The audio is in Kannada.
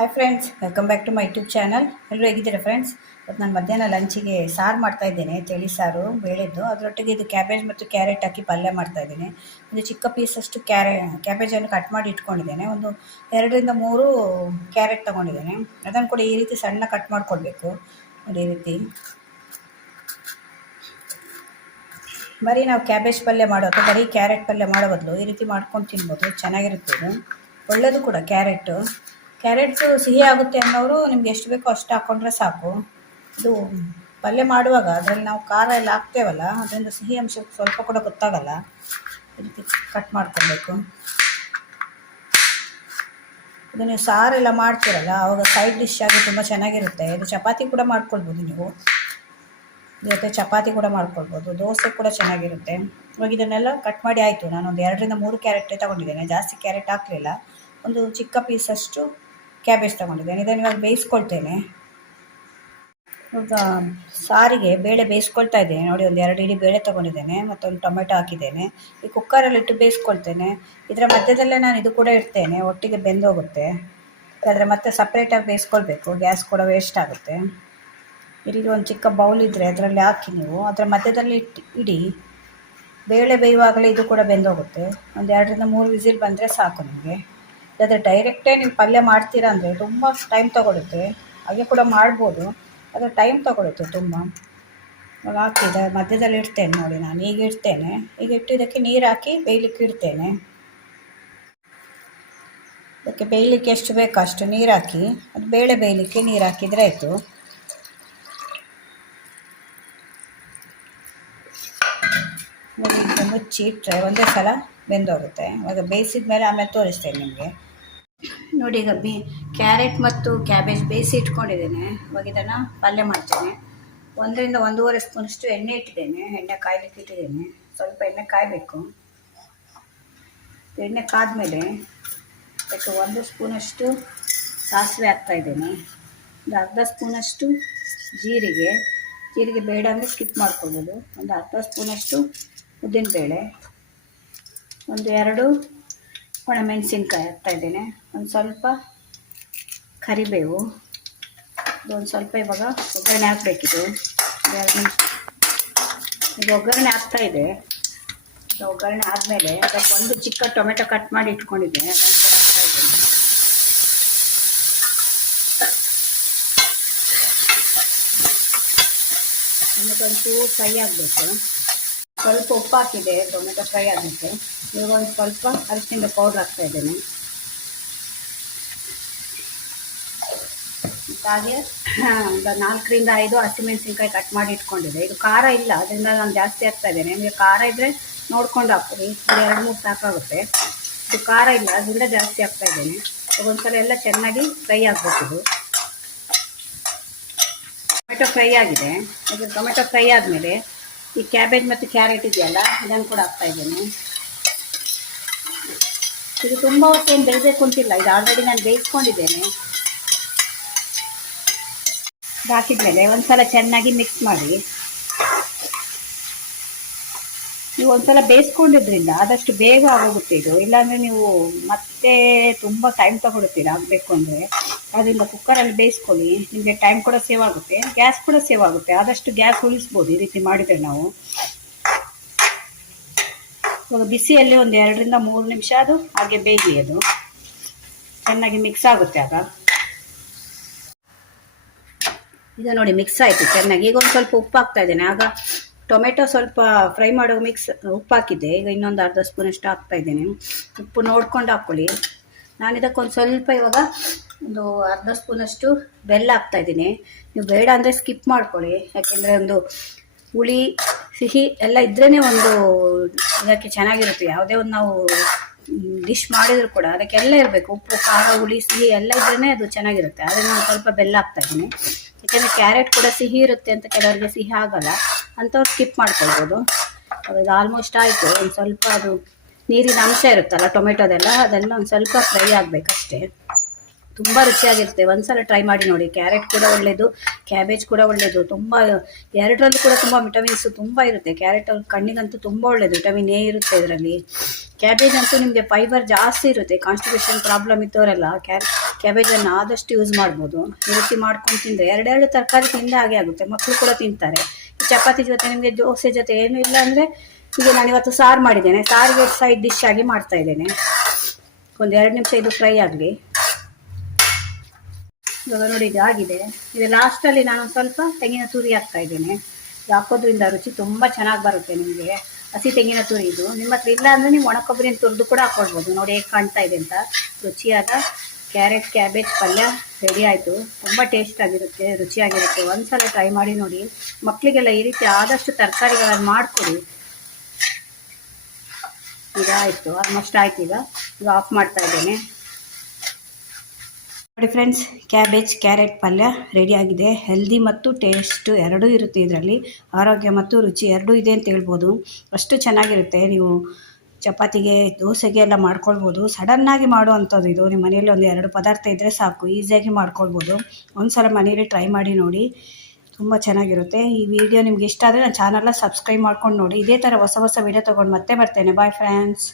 Hi friends, welcome back to my YouTube channel. ಎಲ್ಲರೂ ಹೇಗಿದ್ದೀರಾ ಫ್ರೆಂಡ್ಸ್? ಇವತ್ತು ನಾನು ಮಧ್ಯಾಹ್ನ ಲಂಚಿಗೆ ಸಾರು ಮಾಡ್ತಾಯಿದ್ದೇನೆ, ತಿಳಿ ಸಾರು ಬೇಳೆದ್ದು. ಅದರೊಟ್ಟಿಗೆ ಇದು ಕ್ಯಾಬೇಜ್ ಮತ್ತು ಕ್ಯಾರೆಟ್ ಹಾಕಿ ಪಲ್ಯ ಮಾಡ್ತಾಯಿದ್ದೇನೆ. ಒಂದು ಚಿಕ್ಕ ಪೀಸಷ್ಟು ಕ್ಯಾಬೇಜನ್ನು ಕಟ್ ಮಾಡಿ ಇಟ್ಕೊಂಡಿದ್ದೇನೆ. ಒಂದು 2-3 ಕ್ಯಾರೆಟ್ ತೊಗೊಂಡಿದ್ದೇನೆ. ಅದನ್ನು ಕೂಡ ಈ ರೀತಿ ಸಣ್ಣ ಕಟ್ ಮಾಡಿಕೊಡ್ಬೇಕು ನೋಡಿ. ಈ ರೀತಿ ಬರೀ ನಾವು ಕ್ಯಾಬೇಜ್ ಪಲ್ಯ ಮಾಡೋ ಅಥವಾ ಬರೀ ಕ್ಯಾರೆಟ್ ಪಲ್ಯ ಮಾಡೋ ಬದಲು ಈ ರೀತಿ ಮಾಡ್ಕೊಂಡು ತಿನ್ಬೋದು, ಚೆನ್ನಾಗಿರುತ್ತೆ. ಇದು ಒಳ್ಳೆಯದು ಕೂಡ. ಕ್ಯಾರೆಟು ಸಿಹಿ ಆಗುತ್ತೆ ಅನ್ನೋರು ನಿಮ್ಗೆ ಎಷ್ಟು ಬೇಕೋ ಅಷ್ಟು ಹಾಕ್ಕೊಂಡ್ರೆ ಸಾಕು. ಇದು ಪಲ್ಯ ಮಾಡುವಾಗ ಅದರಲ್ಲಿ ನಾವು ಖಾರ ಎಲ್ಲ ಹಾಕ್ತೇವಲ್ಲ, ಅದರಿಂದ ಸಿಹಿ ಅಂಶ ಸ್ವಲ್ಪ ಕೂಡ ಗೊತ್ತಾಗಲ್ಲ. ಈ ರೀತಿ ಕಟ್ ಮಾಡ್ಕೊಳ್ಬೇಕು. ಇದು ನೀವು ಸಾರೆಲ್ಲ ಮಾಡ್ತೀರಲ್ಲ, ಆವಾಗ ಸೈಡ್ ಡಿಶ್ ಆಗಿ ತುಂಬ ಚೆನ್ನಾಗಿರುತ್ತೆ. ಇದು ಚಪಾತಿ ಕೂಡ ಮಾಡ್ಕೊಳ್ಬೋದು ನೀವು. ಜೊತೆ ಚಪಾತಿ ಕೂಡ ಮಾಡ್ಕೊಳ್ಬೋದು, ದೋಸೆ ಕೂಡ ಚೆನ್ನಾಗಿರುತ್ತೆ. ಇವಾಗ ಇದನ್ನೆಲ್ಲ ಕಟ್ ಮಾಡಿ ಆಯಿತು. ನಾನು ಒಂದು 2-3 ಕ್ಯಾರೆಟ್ ತೊಗೊಂಡಿದ್ದೇನೆ, ಜಾಸ್ತಿ ಕ್ಯಾರೆಟ್ ಹಾಕಲಿಲ್ಲ. ಒಂದು ಚಿಕ್ಕ ಪೀಸಷ್ಟು ಕ್ಯಾಬೇಜ್ ತೊಗೊಂಡಿದ್ದೇನೆ. ಇದನ್ನು ಇವಾಗ ಬೇಯಿಸ್ಕೊಳ್ತೇನೆ. ಇವಾಗ ಸಾರಿಗೆ ಬೇಳೆ ಬೇಯಿಸ್ಕೊಳ್ತಾ ಇದ್ದೇನೆ ನೋಡಿ. ಒಂದು 2 ಇಡೀ ಬೇಳೆ ತೊಗೊಂಡಿದ್ದೇನೆ, ಮತ್ತೊಂದು ಟೊಮೆಟೊ ಹಾಕಿದ್ದೇನೆ. ಈ ಕುಕ್ಕರಲ್ಲಿಟ್ಟು ಬೇಯಿಸ್ಕೊಳ್ತೇನೆ. ಇದರ ಮಧ್ಯದಲ್ಲೇ ನಾನು ಇದು ಕೂಡ ಇಡ್ತೇನೆ, ಒಟ್ಟಿಗೆ ಬೆಂದೋಗುತ್ತೆ. ಆದರೆ ಮತ್ತೆ ಸಪ್ರೇಟಾಗಿ ಬೇಯಿಸ್ಕೊಳ್ಬೇಕು, ಗ್ಯಾಸ್ ಕೂಡ ವೇಸ್ಟ್ ಆಗುತ್ತೆ. ಈ ರೀತಿ ಒಂದು ಚಿಕ್ಕ ಬೌಲ್ ಇದ್ದರೆ ಅದರಲ್ಲಿ ಹಾಕಿ ನೀವು ಅದರ ಮಧ್ಯದಲ್ಲಿ ಇಡಿ. ಬೇಳೆ ಬೇಯುವಾಗಲೇ ಇದು ಕೂಡ ಬೆಂದೋಗುತ್ತೆ. ಒಂದು 2-3 ವಿಸಿಲ್ ಬಂದರೆ ಸಾಕು ನಿಮಗೆ. ಇಲ್ಲಾಂದರೆ ಡೈರೆಕ್ಟೇ ನೀವು ಪಲ್ಯ ಮಾಡ್ತೀರಾ ಅಂದರೆ ತುಂಬ ಟೈಮ್ ತೊಗೊಳುತ್ತೆ. ಹಾಗೆ ಕೂಡ ಮಾಡ್ಬೋದು, ಆದರೆ ಟೈಮ್ ತೊಗೊಳುತ್ತೆ ತುಂಬ. ಇವಾಗ ಹಾಕಿದ ಮಧ್ಯದಲ್ಲಿ ಇಡ್ತೇನೆ ನೋಡಿ. ನಾನು ಈಗ ಇಡ್ತೇನೆ. ಈಗ ಇಟ್ಟಿದ್ದಕ್ಕೆ ನೀರು ಹಾಕಿ ಬೇಯಲಿಕ್ಕೆ ಇಡ್ತೇನೆ. ಅದಕ್ಕೆ ಬೇಯಲಿಕ್ಕೆ ಎಷ್ಟು ಬೇಕೋ ಅಷ್ಟು ನೀರು ಹಾಕಿ, ಅದು ಬೇಳೆ ಬೇಯಲಿಕ್ಕೆ ನೀರು ಹಾಕಿದರೆ ಆಯಿತು. ಮುಚ್ಚಿ ಇಟ್ಟರೆ ಒಂದೇ ಸಲ ಬೆಂದೋಗುತ್ತೆ. ಇವಾಗ ಬೇಯಿಸಿದ ಮೇಲೆ ಆಮೇಲೆ ತೋರಿಸ್ತೇನೆ ನಿಮಗೆ ನೋಡಿ. ಈಗ ಕ್ಯಾರೆಟ್ ಮತ್ತು ಕ್ಯಾಬೇಜ್ ಬೇಯಿಸಿ ಇಟ್ಕೊಂಡಿದ್ದೇನೆ. ಇವಾಗ ಇದನ್ನು ಪಲ್ಯ ಮಾಡ್ತೇನೆ. 1-1.5 ಸ್ಪೂನಷ್ಟು ಎಣ್ಣೆ ಇಟ್ಟಿದ್ದೇನೆ. ಎಣ್ಣೆ ಕಾಯ್ಲಿಕ್ಕೆ ಇಟ್ಟಿದ್ದೇನೆ. ಸ್ವಲ್ಪ ಎಣ್ಣೆ ಕಾಯಬೇಕು. ಎಣ್ಣೆ ಕಾದ್ಮೇಲೆ ಅದಕ್ಕೆ 1 ಸ್ಪೂನಷ್ಟು ಸಾಸಿವೆ ಹಾಕ್ತಾಯಿದ್ದೇನೆ. ಒಂದು ಅರ್ಧ ಸ್ಪೂನಷ್ಟು ಜೀರಿಗೆ ಬೇಡ ಅಂದರೆ ಸ್ಕಿಪ್ ಮಾಡ್ಕೊಳ್ಬೋದು. ಒಂದು ಅರ್ಧ ಸ್ಪೂನಷ್ಟು ಉದ್ದಿನಬೇಳೆ, ಒಂದು 2 ಒಣಮೆಣಸಿನ್ಕಾಯಿ ಹಾಕ್ತಾಯಿದ್ದೇನೆ. ಒಂದು ಸ್ವಲ್ಪ ಕರಿಬೇವು, ಇದೊಂದು ಸ್ವಲ್ಪ ಇವಾಗ ಒಗ್ಗರಣೆ ಹಾಕಬೇಕಿದು. ಈಗ ಒಗ್ಗರಣೆ ಹಾಕ್ತಾಯಿದೆ. ಒಗ್ಗರಣೆ ಆದಮೇಲೆ ಅದಕ್ಕೆ ಒಂದು ಚಿಕ್ಕ ಟೊಮೆಟೊ ಕಟ್ ಮಾಡಿ ಇಟ್ಕೊಂಡಿದ್ದೆ, ಅದನ್ನು ಕೂಡ ಹಾಕ್ತಾಯಿದ್ದೇನೆ. ಟೊಮೆಟೊ ಒಂಚೂರು ಫ್ರೈ ಆಗಬೇಕು. ಸ್ವಲ್ಪ ಉಪ್ಪು ಹಾಕಿದೆ ಟೊಮೆಟೊ ಫ್ರೈ ಆಗಲಿಕ್ಕೆ. ಇವಾಗ ಒಂದು ಸ್ವಲ್ಪ ಅರಿಶಿಣದ ಪೌಡ್ರ್ ಹಾಕ್ತಾಯಿದ್ದೇನೆ. ಹಾಗೆ ಒಂದು 4-5 ಹಸಿಮೆಣಸಿನ್ಕಾಯಿ ಕಟ್ ಮಾಡಿ ಇಟ್ಕೊಂಡಿದೆ. ಇದು ಖಾರ ಇಲ್ಲ, ಅದರಿಂದ ನಾನು ಜಾಸ್ತಿ ಹಾಕ್ತಾಯಿದ್ದೇನೆ. ನಿಮಗೆ ಖಾರ ಇದ್ದರೆ ನೋಡ್ಕೊಂಡು ಹಾಕ್ತೀನಿ. 2-3 ಸಾಕಾಗುತ್ತೆ. ಇದು ಖಾರ ಇಲ್ಲ, ಅದರಿಂದ ಜಾಸ್ತಿ ಹಾಕ್ತಾಯಿದ್ದೇನೆ. ಒಂದ್ಸಲ ಎಲ್ಲ ಚೆನ್ನಾಗಿ ಫ್ರೈ ಆಗಬೇಕಿದು. ಟೊಮೆಟೊ ಫ್ರೈ ಆಗಿದೆ. ಇದು ಟೊಮೆಟೊ ಫ್ರೈ ಆದಮೇಲೆ ಈ ಕ್ಯಾಬೇಜ್ ಮತ್ತು ಕ್ಯಾರೆಟ್ ಇದೆಯಲ್ಲ, ಇದನ್ನು ಕೂಡ ಹಾಕ್ತಾಯಿದ್ದೇನೆ. ಇದು ತುಂಬ ಹೊತ್ತು ಏನು ಬೇಯಬೇಕು ಅಂತಿಲ್ಲ, ಇದು ಆಲ್ರೆಡಿ ನಾನು ಬೇಯಿಸ್ಕೊಂಡಿದ್ದೇನೆ. ಹಾಕಿದ್ಮೇಲೆ ಒಂದು ಸಲ ಚೆನ್ನಾಗಿ ಮಿಕ್ಸ್ ಮಾಡಿ. ನೀವು ಒಂದು ಸಲ ಬೇಯಿಸ್ಕೊಂಡಿದ್ರಿಂದ ಆದಷ್ಟು ಬೇಗ ಆಗೋಗುತ್ತೆ ಇದು. ಇಲ್ಲಾಂದರೆ ನೀವು ಮತ್ತೆ ತುಂಬ ಟೈಮ್ ತೊಗೊಳ್ತೀರಾ ಆಗಬೇಕು ಅಂದರೆ. ಅದರಿಂದ ಕುಕ್ಕರಲ್ಲಿ ಬೇಯಿಸ್ಕೊಳ್ಳಿ, ನಿಮಗೆ ಟೈಮ್ ಕೂಡ ಸೇವ್ ಆಗುತ್ತೆ, ಗ್ಯಾಸ್ ಕೂಡ ಸೇವ್ ಆಗುತ್ತೆ. ಆದಷ್ಟು ಗ್ಯಾಸ್ ಉಳಿಸ್ಬೋದು ಈ ರೀತಿ ಮಾಡಿದರೆ ನಾವು. ಇವಾಗ ಬಿಸಿಯಲ್ಲಿ ಒಂದು 2-3 ನಿಮಿಷ ಅದು ಹಾಗೆ ಬೇಯಲಿ. ಅದು ಚೆನ್ನಾಗಿ ಮಿಕ್ಸ್ ಆಗುತ್ತೆ ಆಗ. ಇದು ನೋಡಿ ಮಿಕ್ಸ್ ಆಯಿತು ಚೆನ್ನಾಗಿ. ಈಗ ಒಂದು ಸ್ವಲ್ಪ ಉಪ್ಪು ಹಾಕ್ತಾಯಿದ್ದೇನೆ. ಆಗ ಟೊಮೆಟೊ ಸ್ವಲ್ಪ ಫ್ರೈ ಮಾಡೋ ಉಪ್ಪು ಹಾಕಿದ್ದೆ. ಈಗ ಇನ್ನೊಂದು ಅರ್ಧ ಸ್ಪೂನಷ್ಟು ಹಾಕ್ತಾಯಿದ್ದೇನೆ. ಉಪ್ಪು ನೋಡ್ಕೊಂಡು ಹಾಕ್ಕೊಳ್ಳಿ. ನಾನು ಇದಕ್ಕೊಂದು ಸ್ವಲ್ಪ ಇವಾಗ ಒಂದು ಅರ್ಧ ಸ್ಪೂನಷ್ಟು ಬೆಲ್ಲ ಹಾಕ್ತಾಯಿದ್ದೀನಿ. ನೀವು ಬೇಡ ಅಂದರೆ ಸ್ಕಿಪ್ ಮಾಡ್ಕೊಳ್ಳಿ, ಯಾಕೆಂದರೆ ಒಂದು ಹುಳಿ ಸಿಹಿ ಎಲ್ಲ ಇದ್ರೇ ಒಂದು ಇದಕ್ಕೆ ಚೆನ್ನಾಗಿರುತ್ತೆ. ಯಾವುದೇ ಒಂದು ನಾವು ಡಿಶ್ ಮಾಡಿದರೂ ಕೂಡ ಅದಕ್ಕೆಲ್ಲ ಇರಬೇಕು. ಉಪ್ಪು, ಖಾರ, ಹುಳಿ, ಸಿಹಿ ಎಲ್ಲ ಇದ್ರೇ ಅದು ಚೆನ್ನಾಗಿರುತ್ತೆ. ಆದರೆ ನಾನು ಸ್ವಲ್ಪ ಬೆಲ್ಲ ಹಾಕ್ತಾಯಿದ್ದೀನಿ. ಯಾಕೆಂದರೆ ಕ್ಯಾರೆಟ್ ಕೂಡ ಸಿಹಿ ಇರುತ್ತೆ ಅಂತ ಕೆಲವರಿಗೆ ಸಿಹಿ ಆಗಲ್ಲ, ಅಂಥವ್ರು ಸ್ಕಿಪ್ ಮಾಡ್ಕೊಳ್ಬೋದು. ಅದು ಆಲ್ಮೋಸ್ಟ್ ಆಯಿತು. ಒಂದು ಸ್ವಲ್ಪ ಅದು ನೀರಿನ ಅಂಶ ಇರುತ್ತಲ್ಲ ಟೊಮೆಟೊದೆಲ್ಲ, ಅದೆಲ್ಲ ಒಂದು ಸ್ವಲ್ಪ ಫ್ರೈ ಆಗಬೇಕಷ್ಟೇ. ತುಂಬ ರುಚಿಯಾಗಿರುತ್ತೆ. ಒಂದ್ಸಲ ಟ್ರೈ ಮಾಡಿ ನೋಡಿ. ಕ್ಯಾರೆಟ್ ಕೂಡ ಒಳ್ಳೆಯದು, ಕ್ಯಾಬೇಜ್ ಕೂಡ ಒಳ್ಳೆಯದು. ತುಂಬ ಎರಡರಲ್ಲೂ ಕೂಡ ತುಂಬ ವಿಟಮಿನ್ಸು ತುಂಬ ಇರುತ್ತೆ. ಕ್ಯಾರೆಟ್ ಕಣ್ಣಿಗಂತೂ ತುಂಬ ಒಳ್ಳೆಯದು, ವಿಟಮಿನ್ ಎ ಇರುತ್ತೆ ಇದರಲ್ಲಿ. ಕ್ಯಾಬೇಜ್ ಅಂತೂ ನಿಮಗೆ ಫೈಬರ್ ಜಾಸ್ತಿ ಇರುತ್ತೆ. ಕಾನ್ಸ್ಟಿಪೇಷನ್ ಪ್ರಾಬ್ಲಮ್ ಇದ್ದವರೆಲ್ಲ ಕ್ಯಾಬೇಜನ್ನು ಆದಷ್ಟು ಯೂಸ್ ಮಾಡ್ಬೋದು. ಈ ರೀತಿ ಮಾಡ್ಕೊಂಡು ತಿಂದರೆ ಎರಡೆರಡು ತರಕಾರಿ ತಿಂದ ಹಾಗೆ ಆಗುತ್ತೆ, ಮಕ್ಕಳು ಕೂಡ ತಿಂತಾರೆ. ಚಪಾತಿ ಜೊತೆ ನಿಮಗೆ ದೋಸೆ ಜೊತೆ ಏನೂ ಇಲ್ಲ ಅಂದರೆ ಈಗ ನಾನಿವತ್ತು ಸಾರು ಮಾಡಿದ್ದೇನೆ, ಸಾರಿಗೆ ಸೈಡ್ ಡಿಶ್ ಆಗಿ ಮಾಡ್ತಾ ಇದ್ದೇನೆ. ಒಂದು 2 ನಿಮಿಷ ಇದು ಫ್ರೈ ಆಗಲಿ. ಇವಾಗ ನೋಡಿ ಇದು ಆಗಿದೆ. ಇದು ಲಾಸ್ಟಲ್ಲಿ ನಾನು ಸ್ವಲ್ಪ ತೆಂಗಿನ ತುರಿ ಹಾಕ್ತಾ ಇದ್ದೇನೆ. ಇದು ಹಾಕೋದ್ರಿಂದ ರುಚಿ ತುಂಬ ಚೆನ್ನಾಗಿ ಬರುತ್ತೆ ನಿಮಗೆ. ಹಸಿ ತೆಂಗಿನ ತುರಿ ಇದು ನಿಮ್ಮ ಹತ್ರ ಇಲ್ಲ ಅಂದರೆ ನೀವು ಒಣ ಕೊಬ್ಬರಿನ ತುರಿದು ಕೂಡ ಹಾಕ್ಕೊಳ್ಬೋದು. ನೋಡಿ ಹೇಗೆ ಕಾಣ್ತಾ ಇದೆ ಅಂತ. ರುಚಿಯಾದ ಕ್ಯಾರೆಟ್ ಕ್ಯಾಬೇಜ್ ಪಲ್ಯ ರೆಡಿ ಆಯಿತು. ತುಂಬ ಟೇಸ್ಟ್ ಆಗಿರುತ್ತೆ, ರುಚಿಯಾಗಿರುತ್ತೆ. ಒಂದ್ಸಲ ಟ್ರೈ ಮಾಡಿ ನೋಡಿ. ಮಕ್ಕಳಿಗೆಲ್ಲ ಈ ರೀತಿ ಆದಷ್ಟು ತರಕಾರಿಗಳನ್ನು ಮಾಡಿಕೊಡಿ. ಈಗ ಆಯಿತು, ಆಲ್ಮೋಸ್ಟ್ ಆಯ್ತು. ಈಗ ಆಫ್ ಮಾಡ್ತಾ ಇದ್ದೇನೆ. ನೋಡಿ ಫ್ರೆಂಡ್ಸ್, ಕ್ಯಾಬೇಜ್ ಕ್ಯಾರೆಟ್ ಪಲ್ಯ ರೆಡಿಯಾಗಿದೆ. ಹೆಲ್ದಿ ಮತ್ತು ಟೇಸ್ಟು ಎರಡೂ ಇರುತ್ತೆ ಇದರಲ್ಲಿ. ಆರೋಗ್ಯ ಮತ್ತು ರುಚಿ ಎರಡೂ ಇದೆ ಅಂತ ಹೇಳ್ಬೋದು. ಅಷ್ಟು ಚೆನ್ನಾಗಿರುತ್ತೆ. ನೀವು ಚಪಾತಿಗೆ ದೋಸೆಗೆ ಎಲ್ಲ ಮಾಡ್ಕೊಳ್ಬೋದು. ಸಡನ್ನಾಗಿ ಮಾಡುವಂಥದ್ದು ಇದು. ನಿಮ್ಮ ಮನೆಯಲ್ಲಿ ಒಂದು 2 ಪದಾರ್ಥ ಇದ್ದರೆ ಸಾಕು, ಈಸಿಯಾಗಿ ಮಾಡ್ಕೊಳ್ಬೋದು. ಒಂದು ಸಲ ಮನೆಯಲ್ಲಿ ಟ್ರೈ ಮಾಡಿ ನೋಡಿ, ತುಂಬ ಚೆನ್ನಾಗಿರುತ್ತೆ. ಈ ವಿಡಿಯೋ ನಿಮ್ಗೆ ಇಷ್ಟ ಆದರೆ ನನ್ನ ಚಾನಲ್ನ ಸಬ್ಸ್ಕ್ರೈಬ್ ಮಾಡ್ಕೊಂಡು ನೋಡಿ. ಇದೇ ಥರ ಹೊಸ ಹೊಸ ವಿಡಿಯೋ ತೊಗೊಂಡು ಮತ್ತೆ ಬರ್ತೇನೆ. Bye friends.